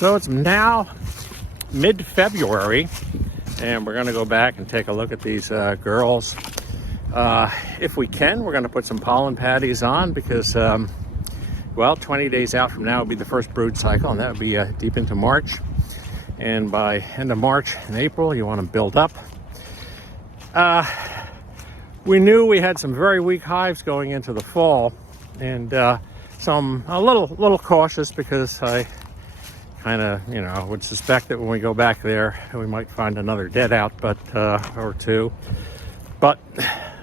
So it's now mid-February, and we're going to go back and take a look at these girls. If we can, we're going to put some pollen patties on because, well, 20 days out from now will be the first brood cycle, and that would be deep into March. And by end of March and April, you want to build up. We knew we had some very weak hives going into the fall, and so I'm a little cautious because I kind of, would suspect that when we go back there, we might find another deadout, or two. But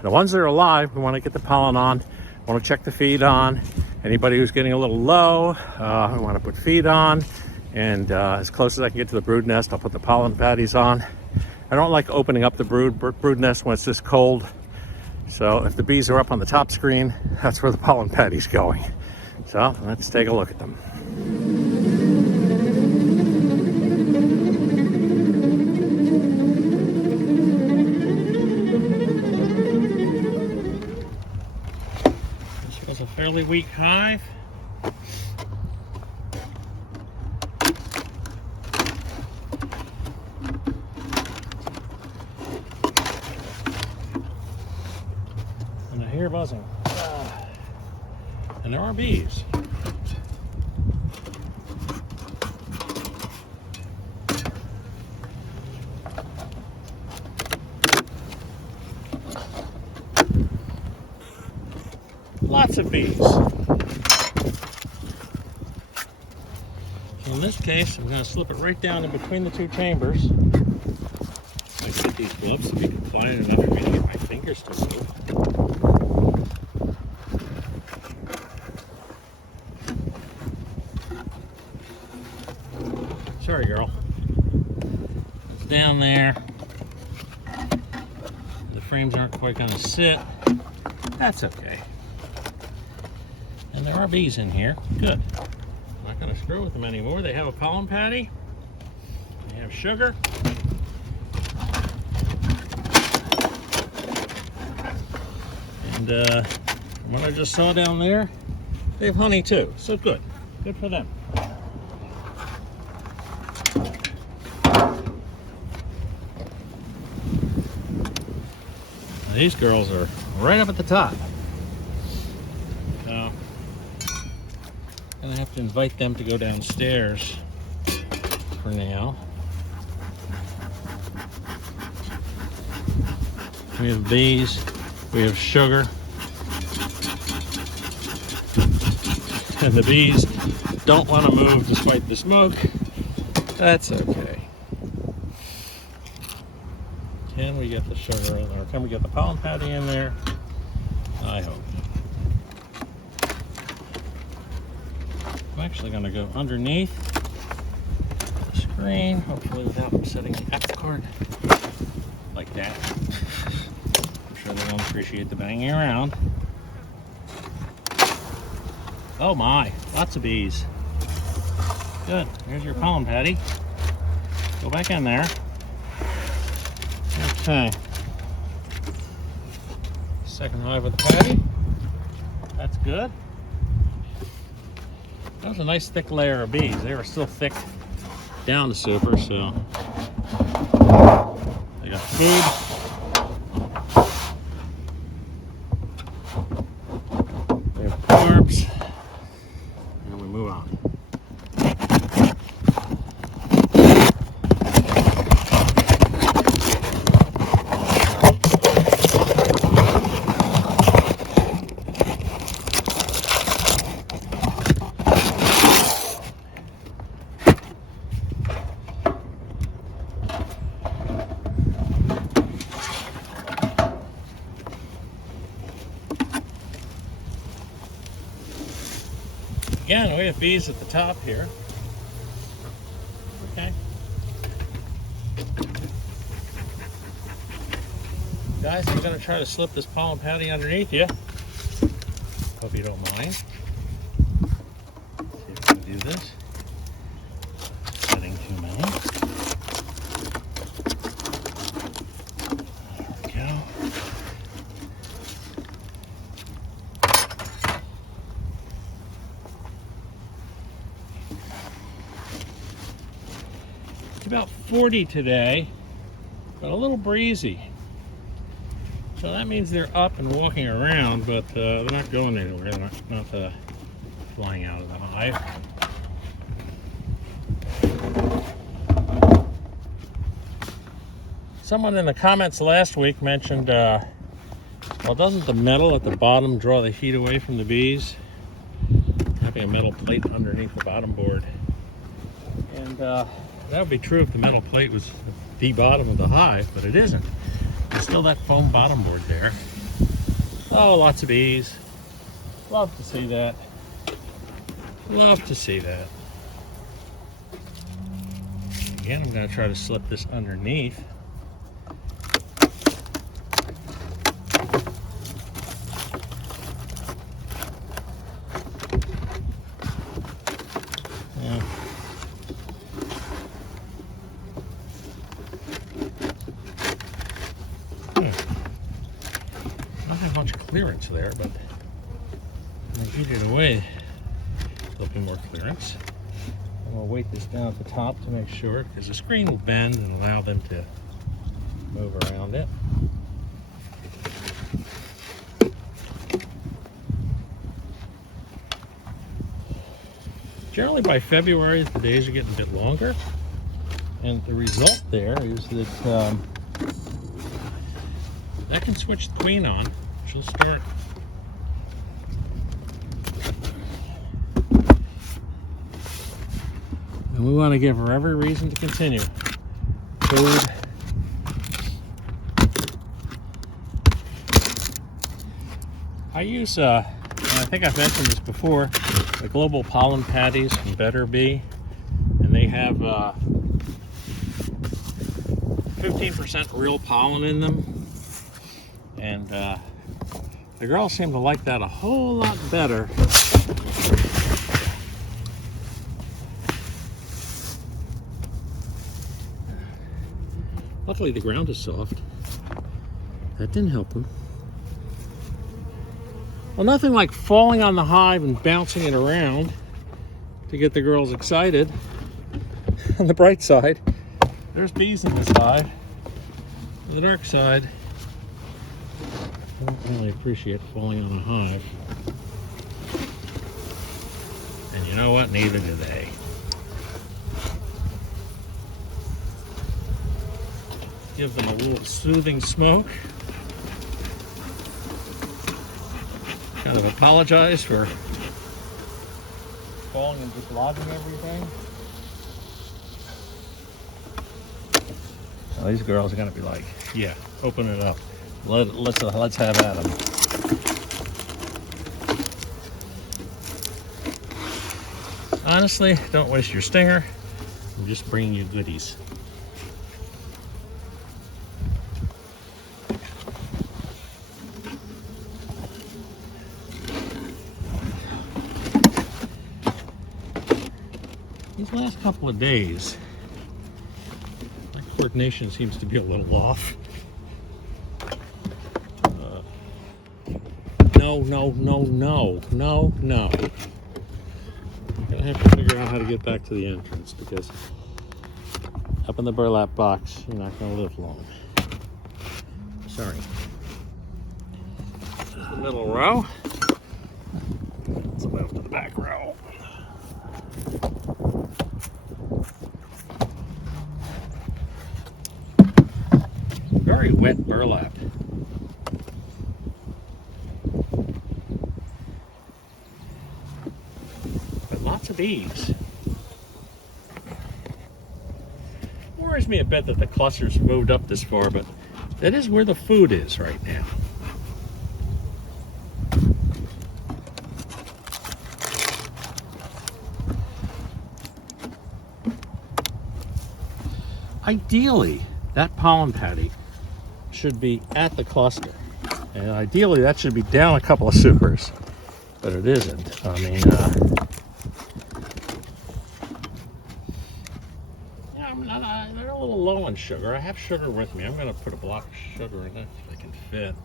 the ones that are alive, we want to get the pollen on. We want to check the feed on. Anybody who's getting a little low, we want to put feed on. And as close as I can get to the brood nest, I'll put the pollen patties on. I don't like opening up the brood nest when it's this cold. So if the bees are up on the top screen, that's where the pollen patty's going. So let's take a look at them. This was a fairly weak hive. And I hear buzzing. And there are bees. Lots of bees. So in this case, I'm going to slip it right down in between the two chambers. I put these gloves to be compliant enough for me to get my fingers to move. Sorry, girl. It's down there. The frames aren't quite going to sit. That's okay. And there are bees in here. Good. I'm not going to screw with them anymore. They have a pollen patty. They have sugar. And from what I just saw down there, they have honey too. So good. Good for them. Now, these girls are right up at the top. So I'm gonna have to invite them to go downstairs for now. We have bees, we have sugar, and the bees don't want to move despite the smoke. That's okay. Can we get the sugar in there? Can we get the pollen patty in there? I hope. I'm actually going to go underneath the screen, hopefully without upsetting the apple cart, like that. I'm sure they don't appreciate the banging around. Oh my, lots of bees. Good, there's your pollen patty. Go back in there. Okay. Second hive with the patty. That's good. That was a nice thick layer of bees. They were still thick down the super, so they got food. They have carbs, and we move on. Again, we have bees at the top here. Okay. Guys, I'm going to try to slip this pollen patty underneath you. Hope you don't mind. See if we can do this. Getting too many. There we go. about 40 today, but a little breezy. So that means they're up and walking around, but they're not going anywhere. They're not flying out of the hive. Someone in the comments last week mentioned, well, doesn't the metal at the bottom draw the heat away from the bees? Having a metal plate underneath the bottom board. And that would be true if the metal plate was at the bottom of the hive, but it isn't. There's still that foam bottom board there. Oh, lots of bees. Love to see that. Love to see that. Again, I'm going to try to slip this underneath. Not have much clearance there, but when I heat it away, there'll be more clearance. And we'll weight this down at the top to make sure, because the screen will bend and allow them to move around it. Generally by February, the days are getting a bit longer, and the result there is that that can switch the queen on. She'll start. And we want to give her every reason to continue. Food. I use, and I think I've mentioned this before, the global pollen patties from Better Bee, and they have 15% real pollen in them. And the girls seem to like that a whole lot better. Luckily the ground is soft. That didn't help them. Well, nothing like falling on the hive and bouncing it around to get the girls excited. On the bright side, there's bees in this hive. On the dark side, I don't really appreciate falling on a hive. And you know what? Neither do they. Give them a little soothing smoke. Kind of apologize for falling and dislodging everything. Now these girls are going to be like, yeah, open it up. Let's have at them. Honestly, don't waste your stinger. I'm just bringing you goodies. These last couple of days, my coordination seems to be a little off. No. I'm gonna have to figure out how to get back to the entrance, because up in the burlap box, you're not gonna live long. Sorry. There's the middle row. Let's move to the back row. Very wet burlap. But lots of bees. Worries me a bit that the clusters moved up this far, but that is where the food is right now. Ideally, that pollen patty should be at the cluster, and ideally that should be down a couple of supers, but it isn't. I mean, yeah, they're a little low on sugar. I have sugar with me. I'm going to put a block of sugar in it if I can fit.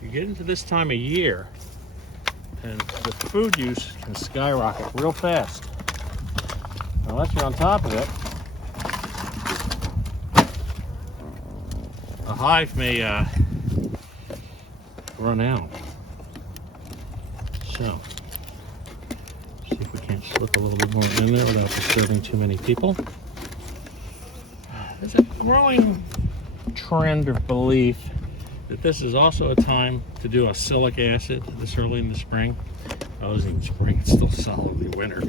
You get into this time of year, and the food use can skyrocket real fast. Unless you're on top of it, the hive may run out. So, see if we can't slip a little bit more in there without disturbing too many people. There's a growing trend of belief that this is also a time to do acylic acid this early in the spring. Oh, it's even spring, it's still solidly winter.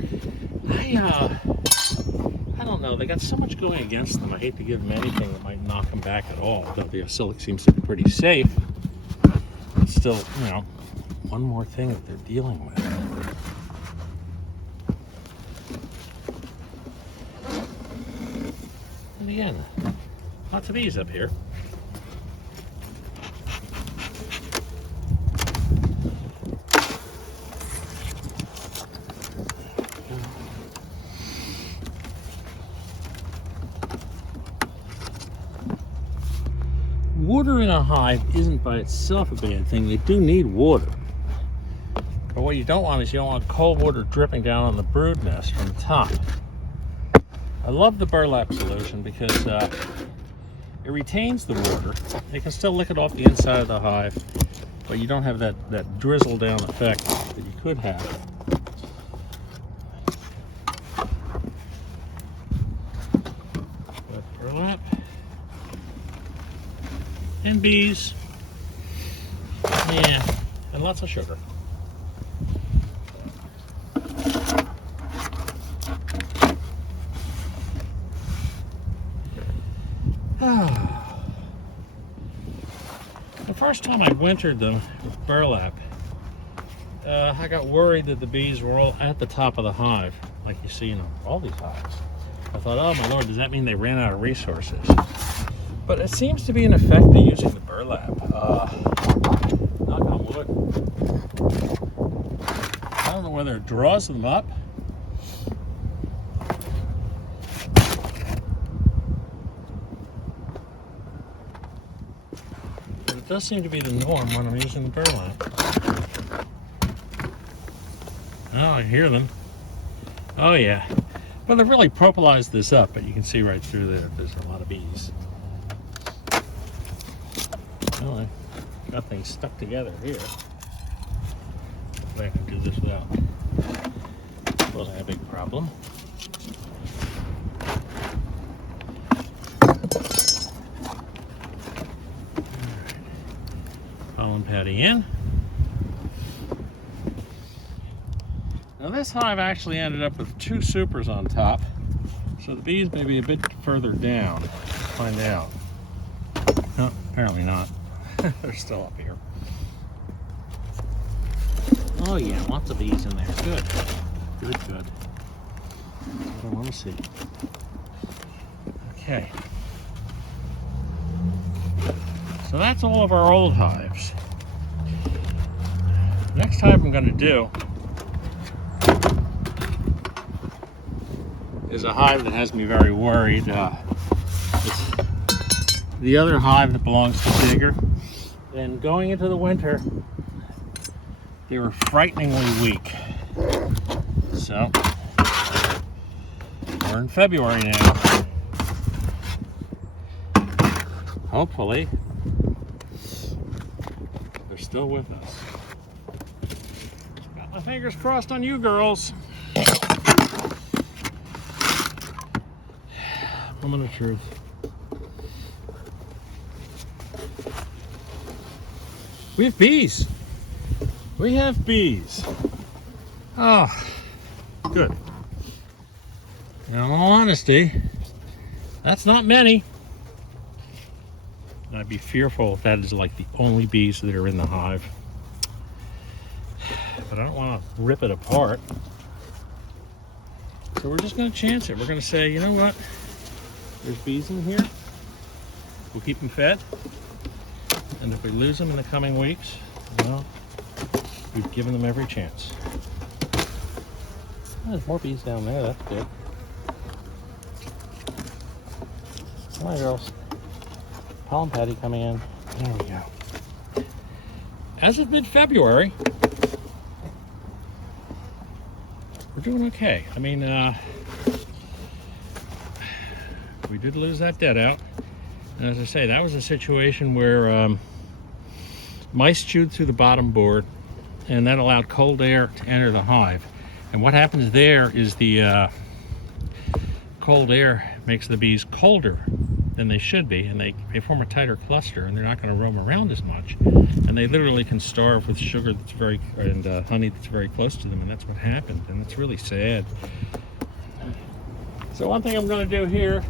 I don't know, they got so much going against them. I hate to give them anything that might knock them back at all, though the acylic seems to be pretty safe. It's still, you know, one more thing that they're dealing with. And again, lots of bees up here. Water in a hive isn't by itself a bad thing. You do need water. But what you don't want is you don't want cold water dripping down on the brood nest from the top. I love the burlap solution because it retains the water. They can still lick it off the inside of the hive, but you don't have that drizzle down effect that you could have. But burlap and bees, yeah, and lots of sugar. The first time I wintered them with burlap, I got worried that the bees were all at the top of the hive, like you see in all these hives. I thought, oh my lord, does that mean they ran out of resources? But it seems to be an effect of using the burlap. Knock on wood. I don't know whether it draws them up. But it does seem to be the norm when I'm using the burlap. Oh, I hear them. Oh yeah. Well, they've really propylized this up, but you can see right through there there's a lot of bees. Well, I got things stuck together here. Hopefully I can do this without causing a big problem. Pollen patty in. Now this hive actually ended up with 2 supers on top, so the bees may be a bit further down. Let's find out. No, apparently not. They're still up here. Oh yeah, lots of bees in there. Good. Good, good. That's what I want to see. Okay. So that's all of our old hives. Next hive I'm going to do is a hive that has me very worried. It's the other hive that belongs to Digger. And going into the winter, they were frighteningly weak. So, we're in February now. Hopefully, they're still with us. Got my fingers crossed on you girls. Moment of truth. We have bees. We have bees. Oh, good. Now, in all honesty, that's not many. I'd be fearful if that is like the only bees that are in the hive. But I don't want to rip it apart. So we're just going to chance it. We're going to say, you know what? There's bees in here. We'll keep them fed. And if we lose them in the coming weeks, well, we've given them every chance. Oh, there's more bees down there. That's good. Come on, girls. Pollen patty coming in. There we go. As of mid-February, we're doing okay. I mean, we did lose that deadout. And as I say, that was a situation where mice chewed through the bottom board, and that allowed cold air to enter the hive. And what happens there is the cold air makes the bees colder than they should be, and they form a tighter cluster, and they're not going to roam around as much, and they literally can starve with sugar that's very and honey that's very close to them, and that's what happened, and it's really sad. So one thing I'm going to do here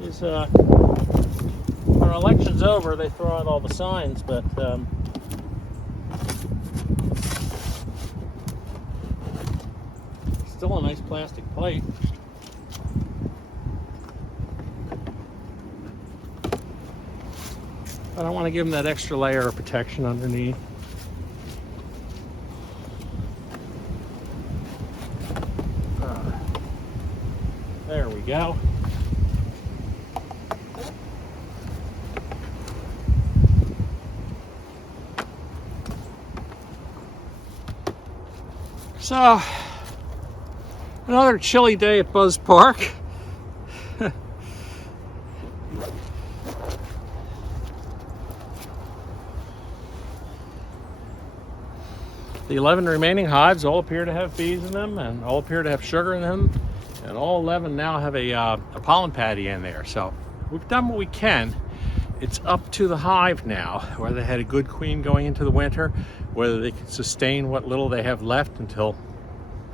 is when our election's over, they throw out all the signs, but still a nice plastic plate. But I want to give them that extra layer of protection underneath. There we go. So, another chilly day at Buzz Park. The 11 remaining hives all appear to have bees in them, and all appear to have sugar in them, and all 11 now have a pollen patty in there. So we've done what we can. It's up to the hive now, whether they had a good queen going into the winter, whether they can sustain what little they have left until,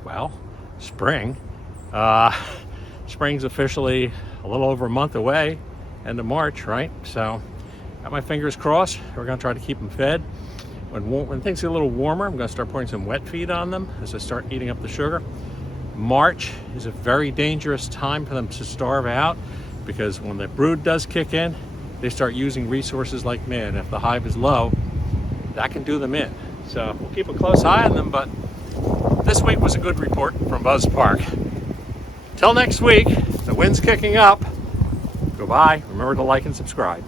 well, spring. Spring's officially a little over a month away, end of March, right? So got my fingers crossed. We're gonna try to keep them fed. When things get a little warmer, I'm going to start putting some wet feed on them as they start eating up the sugar. March is a very dangerous time for them to starve out, because when the brood does kick in, they start using resources like me, and if the hive is low, that can do them in. So we'll keep a close eye on them, but this week was a good report from Buzz Park. Till next week, the wind's kicking up. Goodbye. Remember to like and subscribe.